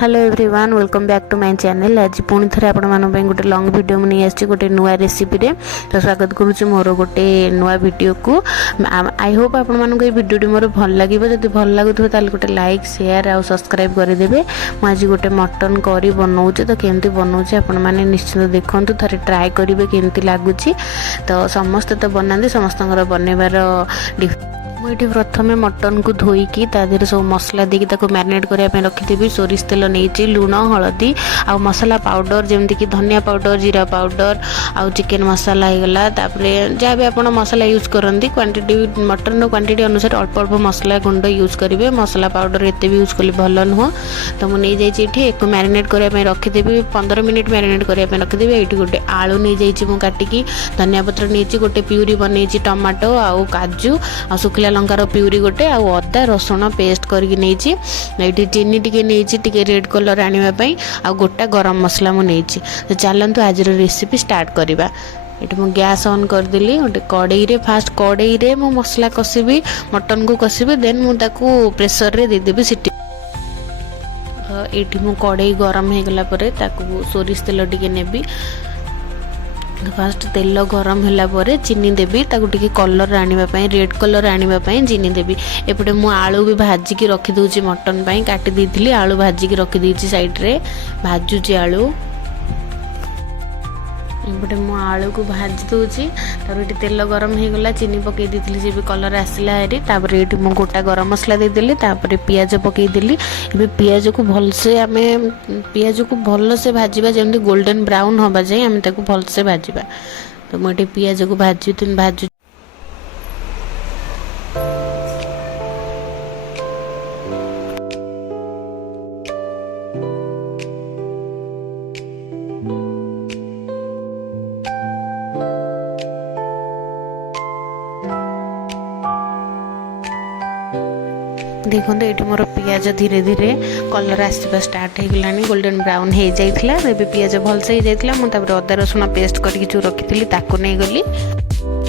Hello everyone welcome back to my channel. आज पुणी थे आपण गोटे लॉन्ग वीडियो मुझे आसी गोटे नुआ रेसिपी रे तो स्वागत करुच्ची मोर गोटे नुआ वीडियो को। आई होप आपण मानक ये वीडियो मोर भल लगे, जब भल लगुव ताल गोटे लाइक शेयर आउ सब्सक्राइब करदेवे। मुझे गोटे मटन करी बनाऊे तो केमती बनाऊे आपण मैंने निश्चित देखूँ, थे ट्राए करेंगे केमती लगुच। तो समस्ते तो बनाते समस्त बनइबार मुझे प्रथम मटन को धोईकी तादेह सब मसला देकी मैरिनेट करने रखिदेवी। सोरिष तेल नहीं, लुण हलदी आ मसला पाउडर जमीक धनिया पाउडर जीरा पाउडर आउ चिकेन मसाला होगला। जहाँ भी आप मसला यूज करती क्वांटिटी मटन क्वांटिटी अनुसार अल्प अल्प मसला गुंड यूज करेंगे। मसला पाउडर एत भी यूज कले भल नुह। तो मुझे नहीं एक मैरिनेट करने रखिदेवी 15 मिनिट मैरिनेट करने रखिदेवी। ये गोटे आलू नहीं जाइए काटिकी, धनिया पत्र नहीं गोटे प्यूरी बन टमाटो आउ काजू आ सुखिला लंकार प्यूरी गोटे आउ अदा रसुण पेस्ट करके नहीं चीनी टिके नहीं रेड कलर आने आ गोटा गरम मसला मुझे। तो चलतु आज रेसिपी स्टार्ट करवा। ये मुझे गैस ऑन करदेली गोटे कड़ई रे, फास्ट कड़ई रे मु मसला कषिबी मटन को कषिबी, देन मुझे प्रेसर रे देदेवी सीटी। ये कड़ई गरम हो गला सोरिष तेल टिके नेबी। फास्ट तेल गरम है चीनी देवी ताकू कलर आने रेड कलर आने चीनी देवी। एपटे मु आलू भी भाजिकी रखिदे मटन काटी देती आलू भाजिकी रखिदे साइड रे भाजुची आलू। एपटे मु आलू को भाजी दूची ये तेल गरम हो गला चीनी पकई दी सी भी कलर आसला हेरी। ये मु गोटा गरम मसला देदेली पियाज पकईदेली। ए पियाज को भलसे आम पियाज को भलसे भाजवा जमी गोल्डन ब्राउन हवा जाए आम भलसे भाजवा। तो मुझे पियाज को भाजु देखो। ये मोर पियाज धीरे धीरे कलर आसवा स्टार्ट हो गलानी, गोल्डन ब्राउन हो जाइथिला। एबे पियाज भलसे हो जाइथिला। मु तापर अदा रसुण पेस्ट करके जो रखिथिली ताको नै गली।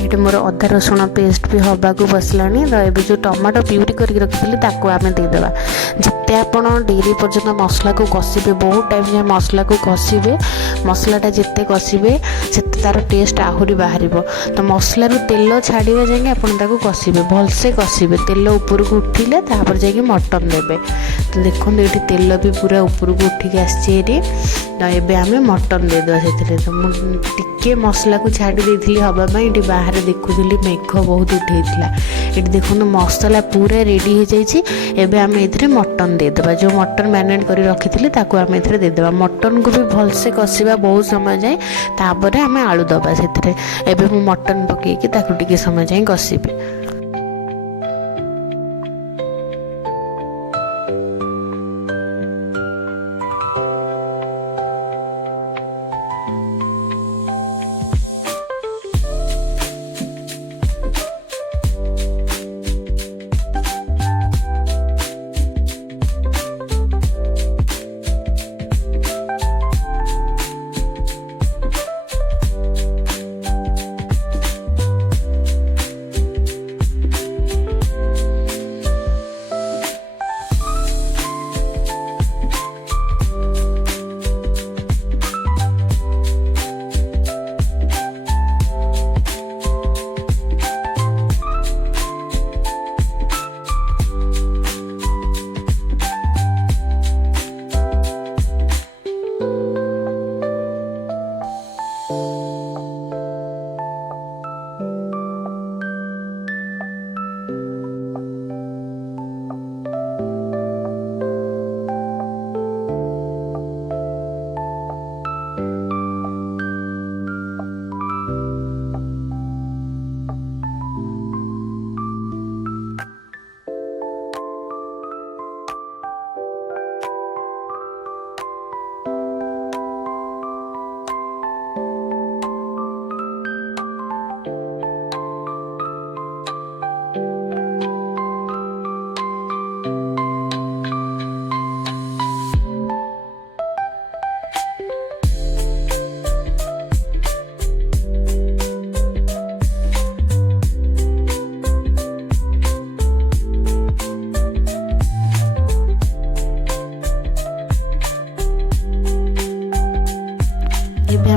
ये मोर अदा रसुण पेस्ट भी हवा को बसलानी। तो ये जो टमाटो प्यूरी करके रखिथिली ताको आमे दे देबा। जिते आपण डेरी पर्यंत मसला को कषिबे, बहुत टाइम जाए मसला को कषिबे, मसलाटा जिते कषिबे सेते तार टेस्ट आहुरी बाहर। तो मसलार तेल छाड़ा जाए आपको कषिबे, भलसे कषिबे। तेल ऊपर को उठिले तापर जाके मटन देबे। तो देखो ये तेल भी पूरा ऊपर को उठिक आसी। तो ये आम मटन देदेवा से। तो मुझे मसला को छाड़ी देती हाँपाई। ये बाहर देखुली मेघ बहुत उठेला। ये देखो मसला पूरा रेडी हो जाए। आम ये मटन देदेवा, जो मटन मैरिनेट कर रखी ताको आम ए देदेवा। मटन को भी भलसे कषिबा बहुत समय जाए, तापर आम आलू दबा से। एबे मटन पकईकी टिके समय जाए कषिबी।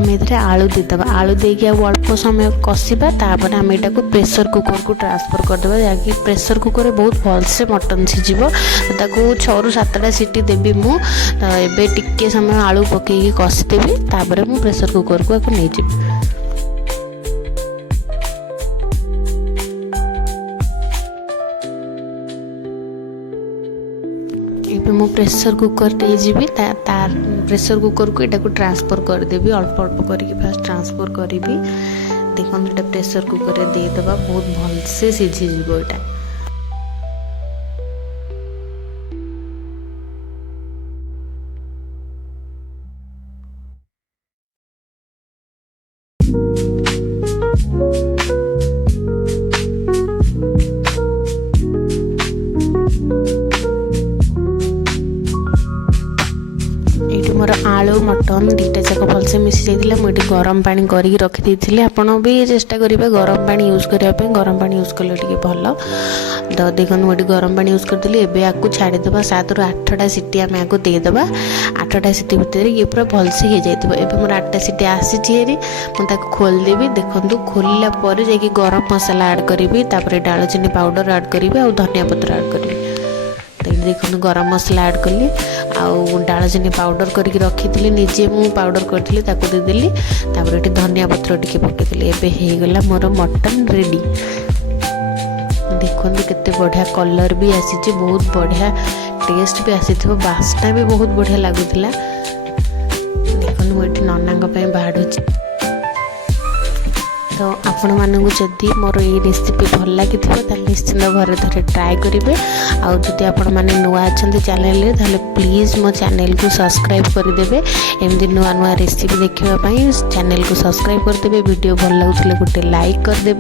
आम ए आलू देदेबा आलू देकी अल्प समय कषा तापर आम यहाँ प्रेसर कुकर को ट्रांसफर करदे जहाँकि प्रेसर कुकर बहुत भलसे मटन सीझिब 6 ରୁ 7टा सीटी देवी मुझे टिके समय आलू पकईकि कषिदेवी तापर मु प्रेसर कुकर को नहीं जीवी। ଏବେ ମୁଁ ପ୍ରେସର କୁକର ନେଇଯିବି ତାର ପ୍ରେସର କୁକରକୁ ଏଟାକୁ ଟ୍ରାନ୍ସଫର କରିଦେବି ଅଳ୍ପ ଅଳ୍ପ କରିକି ଫାଷ୍ଟ ଟ୍ରାନ୍ସଫର କରିବି। ଦେଖନ୍ତୁ ଏଟା ପ୍ରେସର କୁକରରେ ଦେଇଦେବା ବହୁତ ଭଲସେ ସିଝିଯିବ ଏଟା। मोर आलू मटन दुईटा जाक भलसे मिसी जाइए मुझे गरम पानी करके रखी आपड़ भी चेष्टा करेंगे गरम पानी यूज करने गरम पानी यूज कले भल। तो देखो मुझे गरम पानी यूज करदेली एवं आपको छाड़ीदे 7 ରୁ 8टा सीटी आम आपको देदेबा 8टा सीटी भितर ये पूरा भलसे हो जाए। मोर 8टा सीटी आसी मुझे खोलदेवी देखूँ खोलला जा गरम मसला ऐड करी दालचीनी पाउडर ऐड करी धनिया पत्र ऐड करी। तो ये देखो गरम मसला ऐड कली आउ दालचीनी पाउडर करके रखी निजे मु पाउडर करी देदेली तापर ये धनिया पत्र टिके पकईली एवं होगला मोर मटन रेडी। देखो केते बढ़िया कलर भी आसी बहुत बढ़िया टेस्ट भी आसी बास्ना भी बहुत बढ़िया लगुला। देखो मुझे नना बाढ़ तो आपण मानू जदि मोर ये रेसिपी भल लगी निश्चिंत घरे थे ट्राए करेंगे। आउ जदि आपण मैंने नुआ अच्छा चैनल ताले प्लीज़ मो चैनल को सब्सक्राइब करदे एमती नुआ नुआ रेसिपी देखापी चैनल को सब्सक्राइब करदे वीडियो भल लगुले गोटे लाइक करदे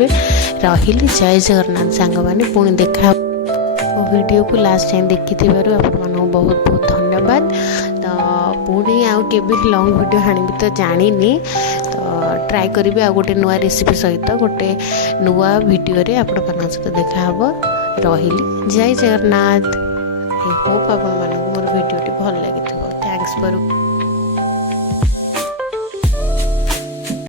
रही जय जगन्नाथ सांग मैंने पुणी देखा वीडियो को लास्ट टाइम देखी आपण बहुत बहुत धन्यवाद। तो पुणी आउ के लॉन्ग वीडियो हाणी तो जानी तो ट्राए करी आ गोटे नुआ रेसिपी सहित गोटे नुआ वीडियो रे आपण मान सहित देखा रही जय जगन्नाथ। आई होप आप मोर वीडियो भल लगी। Thanks for